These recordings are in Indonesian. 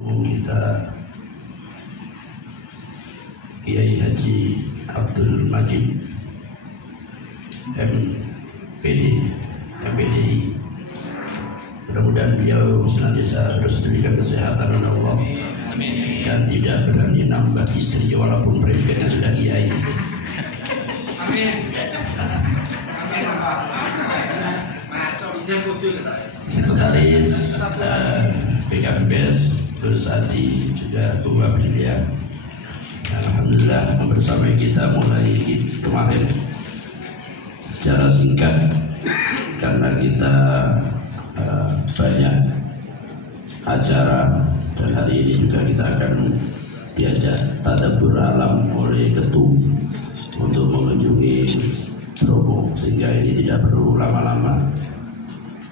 Kita Kiai Haji Abdul Majid MPDI. Mudah-mudahan beliau senantiasa terus diberikan kesehatan oleh Allah dan tidak berani nambah istri walaupun predikannya sudah kiai. Amin. Sekretaris PKPBS Bersadi juga Ketua Pilihan. Alhamdulillah membersamai kita mulai kemarin secara singkat karena kita banyak acara dan hari ini juga kita akan diajak tadabbur alam oleh ketum untuk mengunjungi Bromo, sehingga ini tidak perlu lama-lama,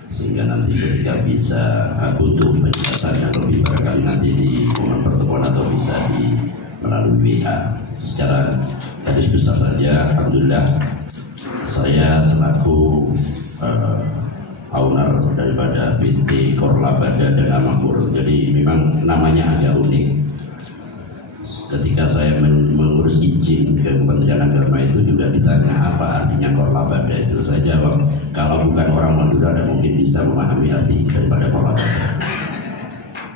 sehingga nanti ketika bisa butuh penjelasan yang lebih barangkali nanti di momen pertemuan atau bisa melalui WA. Secara garis besar saja, alhamdulillah saya selaku owner daripada PT Korlabada dan Amakmur, jadi memang namanya agak unik. Ketika saya mengurus izin ke Kementerian Agama itu juga ditanya apa artinya Korlabada itu. Saya jawab, kalau bukan orang Madura tidak mungkin bisa memahami arti daripada Korlabada.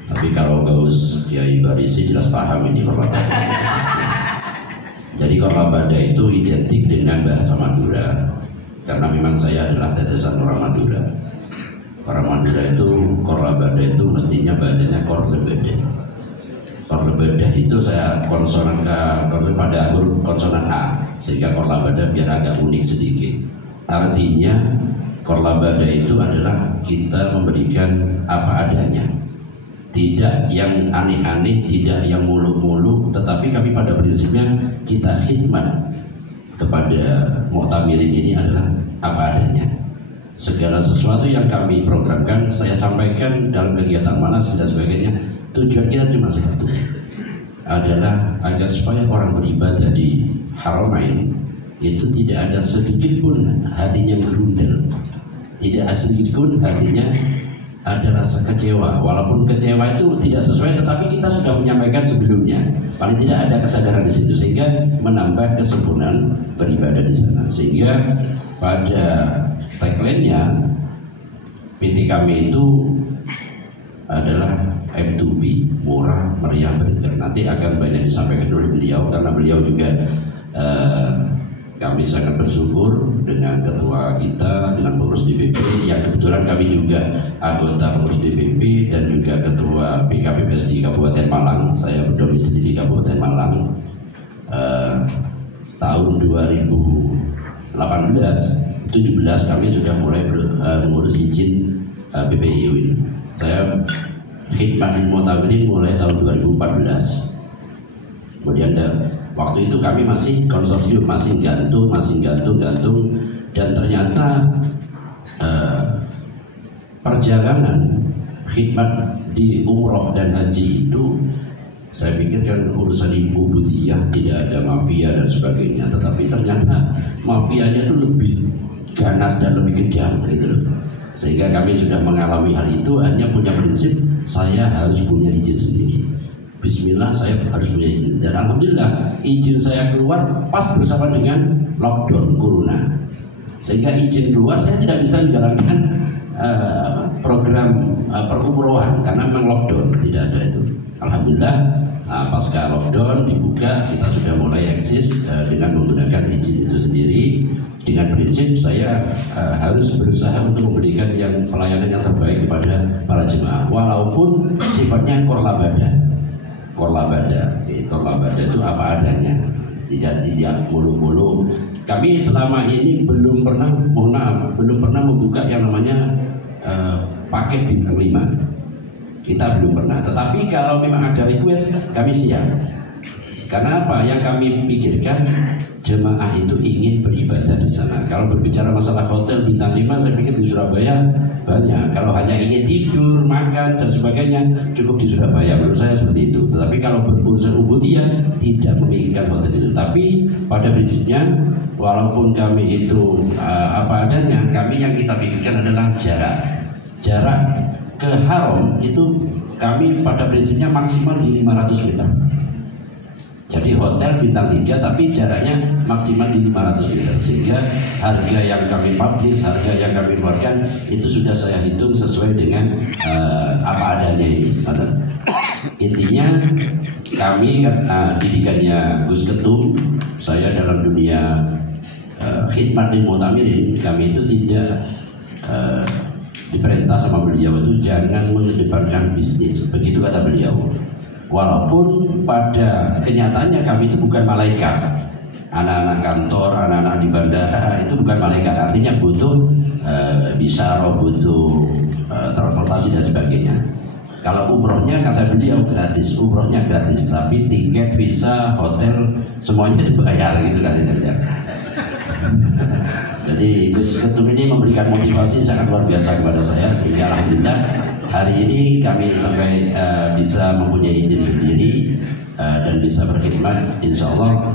Tapi kalau Gaus Kiai Barisi jelas paham ini Korlabada. Jadi Korlabada itu identik dengan bahasa Madura, karena memang saya adalah tetesan orang Madura. Orang Madura itu Korlabada itu mestinya bacanya Korlebede. Korlebede itu saya konsonan pada huruf konsonan A, sehingga Korlabada biar agak unik sedikit. Artinya Korlabada itu adalah kita memberikan apa adanya, tidak yang aneh-aneh, tidak yang muluk-muluk, tetapi kami pada prinsipnya kita khidmat kepada muktamirin ini adalah apa adanya. Segala sesuatu yang kami programkan, saya sampaikan dalam kegiatan manas dan sebagainya, tujuan kita cuma satu, adalah agar supaya orang beribadah di Haramain itu tidak ada sedikit pun hatinya gerundel, tidak sedikit pun hatinya ada rasa kecewa. Walaupun kecewa itu tidak sesuai, tetapi kita sudah menyampaikan sebelumnya, paling tidak ada kesadaran di situ, sehingga menambah kesempurnaan beribadah di sana. Sehingga pada tagline-nya PT kami itu adalah M2B, murah, meriah, bergerak. Nanti akan banyak disampaikan oleh beliau, karena beliau juga kami sangat bersyukur dengan ketua kita, dengan pengurus DPP yang kebetulan kami juga anggota pengurus DPP dan juga ketua PKPBS di Kabupaten Malang. Saya berdomisili di Kabupaten Malang. Tahun 2017 kami sudah mulai mengurus izin PPIU ini. Saya khidmat di Mu'tawirin mulai tahun 2014. Kemudian waktu itu kami masih konsorsium, masih gantung, dan ternyata perjalanan khidmat di umroh dan haji itu saya pikir kan urusan ibu budiyah, tidak ada mafia dan sebagainya, tetapi ternyata mafianya itu lebih ganas dan lebih kejam gitu loh. Sehingga kami sudah mengalami hal itu, hanya punya prinsip saya harus punya izin sendiri. Bismillah saya harus punya izin, dan alhamdulillah izin saya keluar pas bersama dengan lockdown corona, sehingga izin keluar saya tidak bisa menjalankan program perumrohan karena memang lockdown, tidak ada itu. Alhamdulillah pasca lockdown dibuka, kita sudah mulai eksis dengan menggunakan izin itu sendiri, dengan prinsip saya harus berusaha untuk memberikan pelayanan yang terbaik kepada para jemaah, walaupun sifatnya Korlabada itu apa adanya, tidak mulu-mulu. Kami selama ini belum pernah membuka yang namanya paket bintang 5. Kita belum pernah. Tetapi kalau memang ada request, kami siap. Karena apa? Yang kami pikirkan, jemaah itu ingin beribadah di sana. Kalau berbicara masalah hotel bintang 5, saya pikir di Surabaya banyak. Kalau hanya ingin tidur, makan dan sebagainya, cukup di Surabaya. Menurut saya seperti itu. Tetapi kalau berurusan ubudiyah, tidak memikirkan hotel itu. Tapi pada prinsipnya, walaupun kami itu apa adanya, kami yang kita pikirkan adalah jarak. Jarak ke haram itu kami pada prinsipnya maksimal di 500 meter. Jadi hotel bintang 3 tapi jaraknya maksimal di 500 meter, sehingga harga yang kami publish, harga yang kami keluarkan itu sudah saya hitung sesuai dengan apa adanya ini. Intinya kami didikannya Gus Ketum, saya dalam dunia khidmat lil mu'tamirin, kami itu tidak diperintah sama beliau itu jangan mengedepankan bisnis, begitu kata beliau. Walaupun pada kenyataannya kami itu bukan malaikat, anak-anak kantor, anak-anak di bandara itu bukan malaikat, artinya butuh bisyarah, butuh transportasi dan sebagainya. Kalau umrohnya kata beliau gratis, umrohnya gratis, tapi tiket, visa, hotel semuanya dibayar gitu katanya beliau. Jadi Gus Ketum ini memberikan motivasi sangat luar biasa kepada saya, sehingga alhamdulillah hari ini kami sampai bisa mempunyai izin sendiri dan bisa berkhidmat. Insya Allah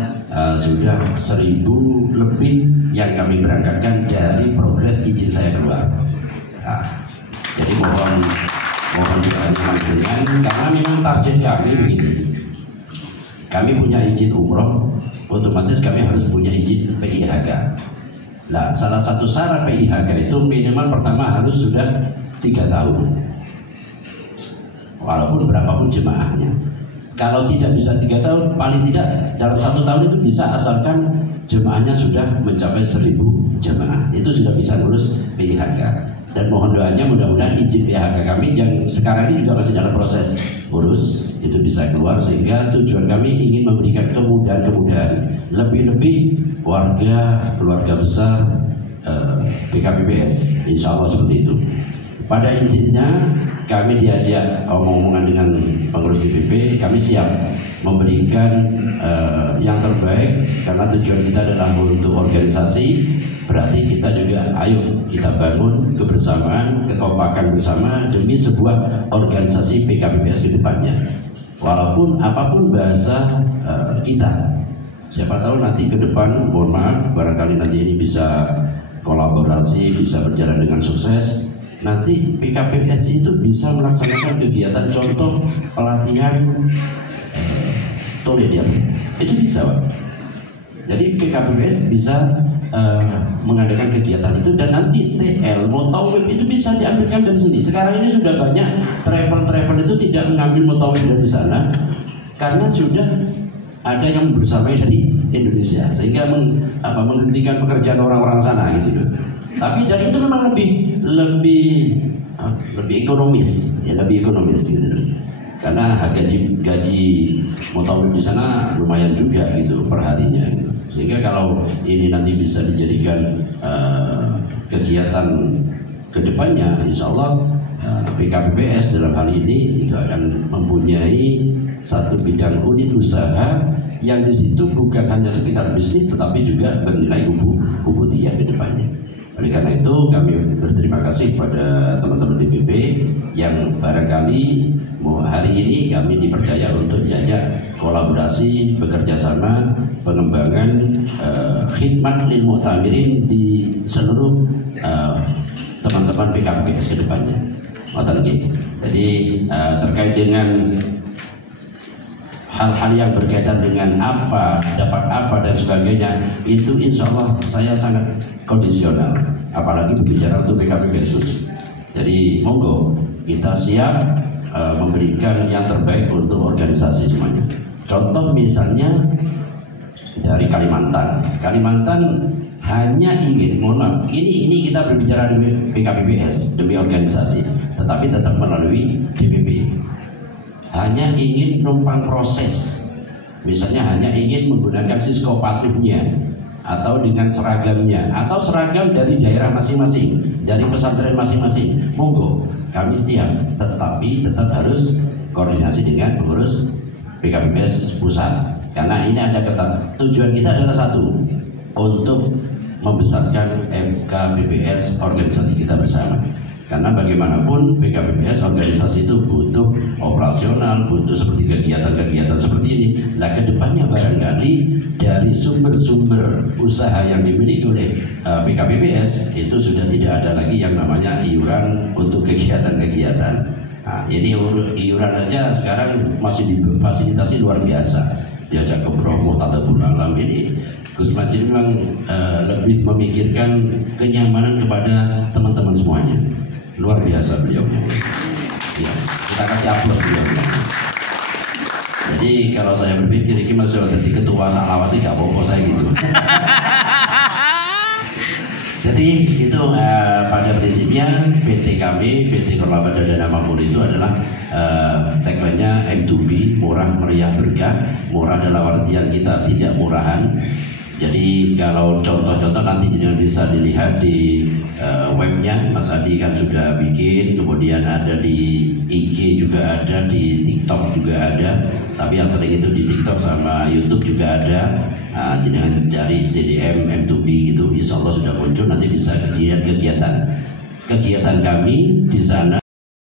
sudah 1.000 lebih yang kami berangkatkan dari progres izin saya keluar. Jadi mohon dengan karena memang target kami begini. Kami punya izin umroh, otomatis kami harus punya izin PIHK. Nah, salah satu syarat PIHK itu minimal pertama harus sudah 3 tahun. Walaupun berapapun jemaahnya, kalau tidak bisa 3 tahun, paling tidak dalam 1 tahun itu bisa, asalkan jemaahnya sudah mencapai 1.000 jemaah, itu sudah bisa ngurus PIHK. Dan mohon doanya mudah-mudahan izin PIHK kami yang sekarang ini juga masih dalam proses urus itu bisa keluar, sehingga tujuan kami ingin memberikan kemudahan-kemudahan lebih-lebih keluarga besar PKPPS, insya Allah seperti itu. Pada intinya kami diajak omong-omongan dengan pengurus DPP, kami siap memberikan yang terbaik karena tujuan kita adalah untuk organisasi. Berarti kita juga ayo kita bangun kebersamaan, kekompakan bersama demi sebuah organisasi PKPPS ke depannya. Walaupun apapun bahasa kita, siapa tahu nanti ke depan, mohon maaf, barangkali nanti ini bisa kolaborasi, bisa berjalan dengan sukses. Nanti PKPPS itu bisa melaksanakan kegiatan contoh pelatihan toledir, itu bisa Pak. Jadi PKPPS bisa mengadakan kegiatan itu, dan nanti TL mutawif itu bisa diambilkan dari sini. Sekarang ini sudah banyak travel itu tidak mengambil mutawif dari sana karena sudah ada yang bersamai dari Indonesia, sehingga menghentikan pekerjaan orang-orang sana gitu loh. Tapi dari itu memang lebih ekonomis, ya lebih ekonomis gitu loh. Karena gaji mutawif di sana lumayan juga gitu per harinya gitu. Sehingga kalau ini nanti bisa dijadikan kegiatan kedepannya, insya Allah PKPPS dalam hal ini itu akan mempunyai satu bidang unit usaha yang di situ bukan hanya sekedar bisnis, tetapi juga bernilai ubudiyah ke depannya. Oleh karena itu kami berterima kasih pada teman-teman DPP yang barangkali hari ini kami dipercaya untuk diajak kolaborasi, bekerja sama, pengembangan khidmat lil mu'tamirin di seluruh teman-teman PKPPS ke depannya. Jadi terkait dengan hal-hal yang berkaitan dengan apa, dapat apa dan sebagainya, itu insya Allah saya sangat kondisional, apalagi berbicara untuk PKPPS. Jadi monggo kita siap memberikan yang terbaik untuk organisasi semuanya. Contoh misalnya dari Kalimantan hanya ingin, mohon maaf, ini kita berbicara demi PKPPS, demi organisasi, tetapi tetap melalui DPP. Hanya ingin numpang proses, misalnya hanya ingin menggunakan psikopatriknya atau dengan seragamnya atau seragam dari daerah masing-masing, dari pesantren masing-masing, monggo kami siap, tetapi tetap harus koordinasi dengan pengurus PKPPS pusat, karena ini ada tujuan kita adalah satu, untuk membesarkan PKPPS organisasi kita bersama. Karena bagaimanapun PKPPS organisasi itu butuh operasional, butuh seperti kegiatan-kegiatan seperti ini. Nah kedepannya barangkali dari sumber-sumber usaha yang dimiliki oleh PKPPS itu sudah tidak ada lagi yang namanya iuran untuk kegiatan-kegiatan. Nah, jadi iuran aja sekarang masih difasilitasi luar biasa. Diajak ke Bromo, Tadabur Alam. Ini Gus Majid memang lebih memikirkan kenyamanan kepada teman-teman semuanya. Luar biasa beliau. Ya, kita kasih aplaus beliau. Jadi kalau saya berpikir ini masih jadi ketua Salawas sih gak apa-apa saya gitu. Jadi itu pada prinsipnya PT kami, PT Korlabada Dana Makmur itu adalah tagline-nya M2B, murah, meriah, berkah. Murah dalam artian kita tidak murahan. Jadi kalau contoh-contoh nanti bisa dilihat di webnya, Mas Adi kan sudah bikin, kemudian ada di IG juga ada, di TikTok juga ada. Tapi yang sering itu di TikTok sama YouTube juga ada. Dengan cari CDM M2B gitu, insya Allah sudah muncul. Nanti bisa lihat kegiatan kami di sana.